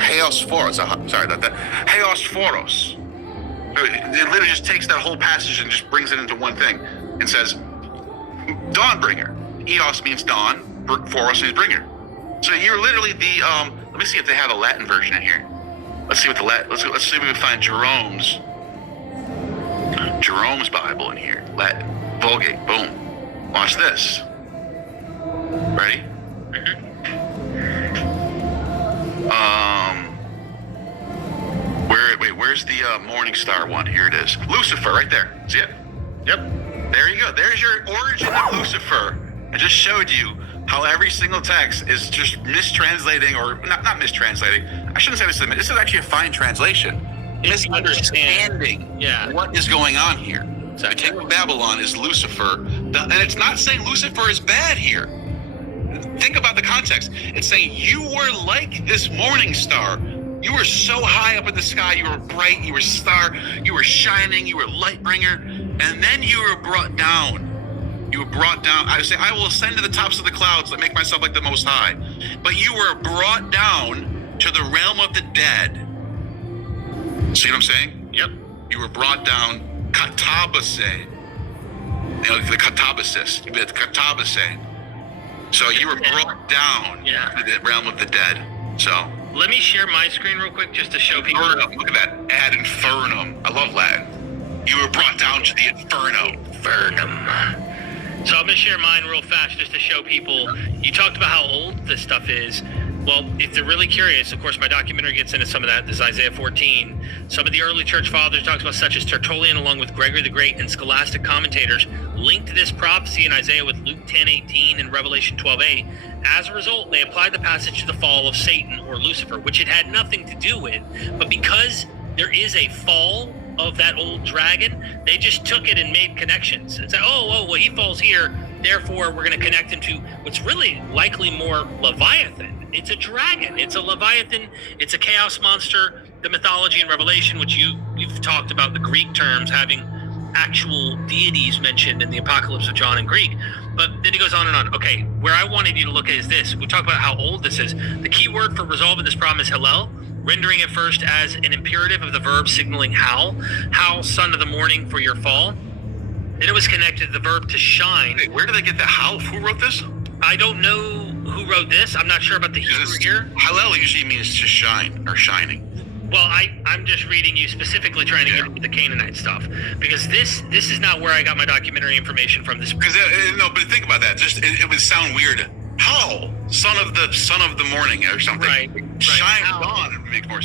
or Heos Phoros. Sorry about that. Heos Phoros. So it literally just takes that whole passage and just brings it into one thing and says, Dawnbringer. Eos means dawn, Phoros means bringer. So you're literally the, let me see if they have a Latin version in here. Let's see what let's see if we can find Jerome's Bible in here. Latin, Vulgate, boom. Watch this. Ready? Where's the Morning Star one? Here it is. Lucifer, right there. See it? Yep. There you go. There's your origin of Lucifer. I just showed you how every single text is just mistranslating, or not mistranslating. I shouldn't say this is actually a fine translation. Misunderstanding what is going on here. The King of Babylon is Lucifer, and it's not saying Lucifer is bad here. Think about the context. It's saying you were like this morning star. You were so high up in the sky. You were bright. You were star. You were shining. You were light bringer. And then you were brought down. You were brought down. I say, I will ascend to the tops of the clouds and make myself like the Most High. But you were brought down to the realm of the dead. See what I'm saying? Yep. You were brought down. Katabase. The katabasis. You the katabase. So you were brought down to the realm of the dead. So let me share my screen real quick just to show people. Infernum. Look at that. Ad infernum. I love Latin. You were brought down to the inferno. Infernum. So I'm going to share mine real fast just to show people. You talked about how old this stuff is. Well, if they're really curious, of course, my documentary gets into some of that. This is Isaiah 14. Some of the early church fathers talks about, such as Tertullian, along with Gregory the Great, and scholastic commentators, linked this prophecy in Isaiah with Luke 10:18 and Revelation 12:8. As a result, they applied the passage to the fall of Satan or Lucifer, which it had nothing to do with. But because there is a fall of that old dragon, they just took it and made connections and said, well, he falls here, therefore we're going to connect him to what's really likely more Leviathan. It's a dragon. It's a Leviathan. It's a chaos monster. The mythology in Revelation, which you've talked about, the Greek terms having actual deities mentioned in the Apocalypse of John in Greek. But then he goes on and on. Okay, where I wanted you to look at is this. We talk about how old this is. The key word for resolving this problem is Hallel, rendering it first as an imperative of the verb signaling Hal, son of the morning for your fall. Then it was connected to the verb to shine. Wait, where did they get the Hal? Who wrote this? I don't know who wrote this. I'm not sure about the Hebrew here. Hallel usually means to shine or shining. Well, I'm just reading you specifically trying to get into the Canaanite stuff, because this is not where I got my documentary information from. This because no, but think about that. Just it would sound weird. How son of the morning or something? Right. Shine dawn would make more sense.